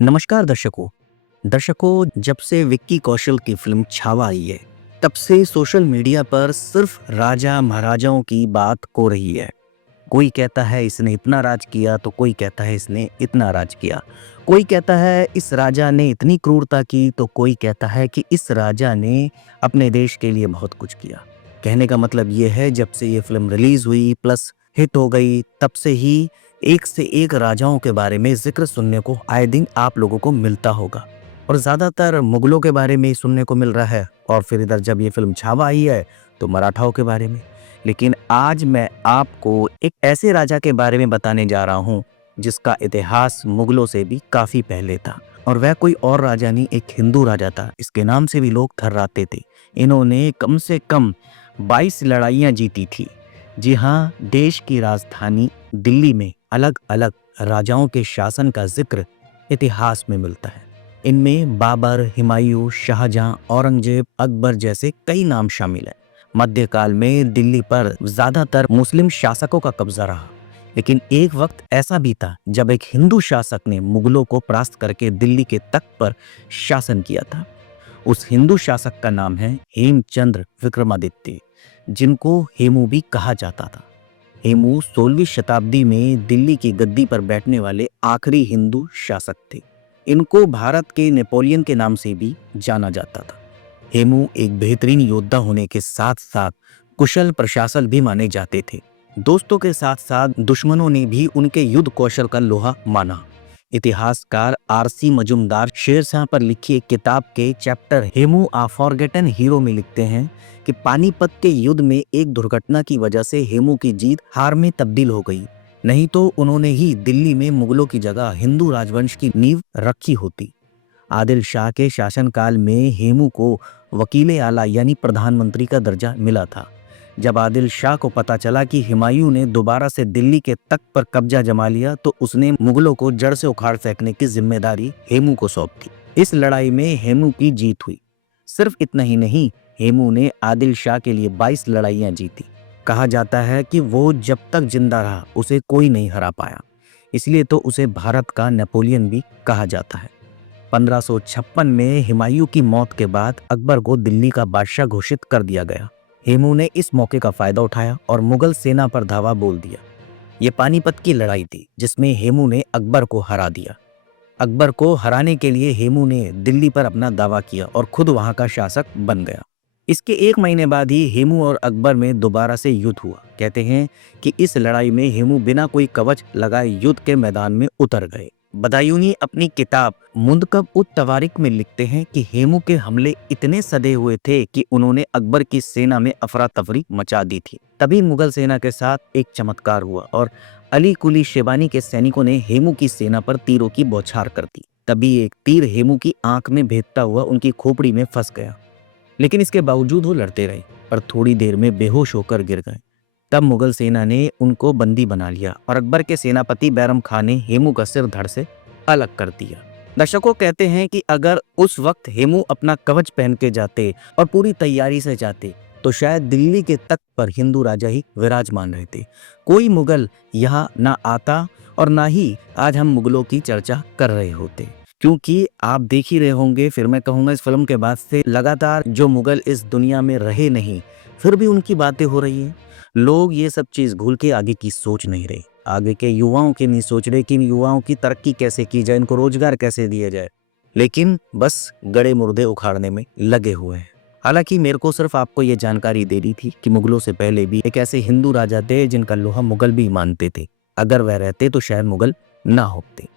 नमस्कार दर्शकों। जब से विक्की कौशल की फिल्म छावा आई है, तब से सोशल मीडिया पर सिर्फ राजा महाराजाओं की बात हो रही है। कोई कहता है इसने इतना राज किया, तो कोई कहता है इसने इतना राज किया। कोई कहता है इस राजा ने इतनी क्रूरता की, तो कोई कहता है कि इस राजा ने अपने देश के लिए बहुत कुछ किया। कहने का मतलब ये है, जब से ये फिल्म रिलीज हुई प्लस हिट हो गई, तब से ही एक से एक राजाओं के बारे में जिक्र सुनने को आए दिन आप लोगों को मिलता होगा। और ज़्यादातर मुगलों के बारे में ही सुनने को मिल रहा है, और फिर इधर जब ये फिल्म छावा आई है तो मराठाओं के बारे में। लेकिन आज मैं आपको एक ऐसे राजा के बारे में बताने जा रहा हूँ जिसका इतिहास मुगलों से भी काफ़ी पहले था। और वह कोई और राजा नहीं, एक हिंदू राजा था। इसके नाम से भी लोग थर्राते थे। इन्होंने कम से कम 22 लड़ाइयाँ जीती थी। जी हाँ, देश की राजधानी दिल्ली में अलग अलग राजाओं के शासन का जिक्र इतिहास में मिलता है। इनमें बाबर, हुमायूं, शाहजहां, औरंगजेब, अकबर जैसे कई नाम शामिल हैं। मध्यकाल में दिल्ली पर ज्यादातर मुस्लिम शासकों का कब्जा रहा, लेकिन एक वक्त ऐसा भी था जब एक हिंदू शासक ने मुगलों को परास्त करके दिल्ली के तख्त पर शासन किया था। उस हिंदू शासक का नाम है हेमचंद्र विक्रमादित्य, जिनको हेमू भी कहा जाता था। हेमू 16वीं शताब्दी में दिल्ली की गद्दी पर बैठने वाले आखिरी हिंदू शासक थे। इनको भारत के नेपोलियन के नाम से भी जाना जाता था। हेमू एक बेहतरीन योद्धा होने के साथ साथ कुशल प्रशासक भी माने जाते थे। दोस्तों के साथ साथ दुश्मनों ने भी उनके युद्ध कौशल का लोहा माना। इतिहासकार आरसी मजुमदार शेरशाह पर लिखी एक किताब के चैप्टर हेमू आ फॉरगेटन हीरो में लिखते हैं कि पानीपत के युद्ध में एक दुर्घटना की वजह से हेमू की जीत हार में तब्दील हो गई, नहीं तो उन्होंने ही दिल्ली में मुगलों की जगह हिंदू राजवंश की नींव रखी होती। आदिल शाह के शासनकाल में हेमू को वकील आला यानी प्रधानमंत्री का दर्जा मिला था। जब आदिल शाह को पता चला कि हुमायूं ने दोबारा से दिल्ली के तख्त पर कब्जा जमा लिया, तो उसने मुगलों को जड़ से उखाड़ फेंकने की जिम्मेदारी हेमू को सौंप दी। इस लड़ाई में हेमू की जीत हुई। सिर्फ इतना ही नहीं, हेमू ने आदिल शाह के लिए 22 लड़ाइयां जीती। कहा जाता है कि वो जब तक जिंदा रहा उसे कोई नहीं हरा पाया, इसलिए तो उसे भारत का नेपोलियन भी कहा जाता है। 1556 में हुमायूं की मौत के बाद अकबर को दिल्ली का बादशाह घोषित कर दिया गया। हेमू ने इस मौके का फायदा उठाया और मुगल सेना पर धावा बोल दिया। ये पानीपत की लड़ाई थी जिसमें हेमू ने अकबर को हरा दिया। अकबर को हराने के लिए हेमू ने दिल्ली पर अपना दावा किया और खुद वहां का शासक बन गया। इसके एक महीने बाद ही हेमू और अकबर में दोबारा से युद्ध हुआ। कहते हैं कि इस लड़ाई में हेमू बिना कोई कवच लगाए युद्ध के मैदान में उतर गए। बदायूनी अपनी किताब मुंतखब उत तवारिक में लिखते हैं कि हेमू के हमले इतने सधे हुए थे कि उन्होंने अकबर की सेना में अफरा तफरी मचा दी थी। तभी मुगल सेना के साथ एक चमत्कार हुआ और अली कुली शेबानी के सैनिकों ने हेमू की सेना पर तीरों की बौछार कर दी। तभी एक तीर हेमू की आंख में भेदता हुआ उनकी खोपड़ी में फंस गया, लेकिन इसके बावजूद वो लड़ते रहे, पर थोड़ी देर में बेहोश होकर गिर गए। तब मुगल सेना ने उनको बंदी बना लिया और अकबर के सेनापति बैरम खान ने हेमू का सिर धड़ से अलग कर दिया। दर्शकों कहते हैं कि अगर उस वक्त हेमू अपना कवच पहन के जाते और पूरी तैयारी से जाते, तो शायद दिल्ली के तख्त पर हिंदू राजा ही विराजमान रहते। कोई मुगल यहाँ ना आता और ना ही आज हम मुगलों की चर्चा कर रहे होते। क्योंकि आप देख ही रहे होंगे, फिर मैं कहूँगा इस फिल्म के बाद से लगातार जो मुगल इस दुनिया में रहे नहीं, फिर भी उनकी बातें हो रही हैं। लोग ये सब चीज़ भूल के आगे की सोच नहीं रहे, आगे के युवाओं की नहीं सोच रहे कि इन युवाओं की तरक्की कैसे की जाए, इनको रोजगार कैसे दिया जाए, लेकिन बस गड़े मुर्दे उखाड़ने में लगे हुए हैं। हालांकि मेरे को सिर्फ आपको ये जानकारी देनी थी कि मुगलों से पहले भी एक ऐसे हिंदू राजा थे जिनका लोहा मुगल भी मानते थे। अगर वह रहते तो शायद मुगल ना होते।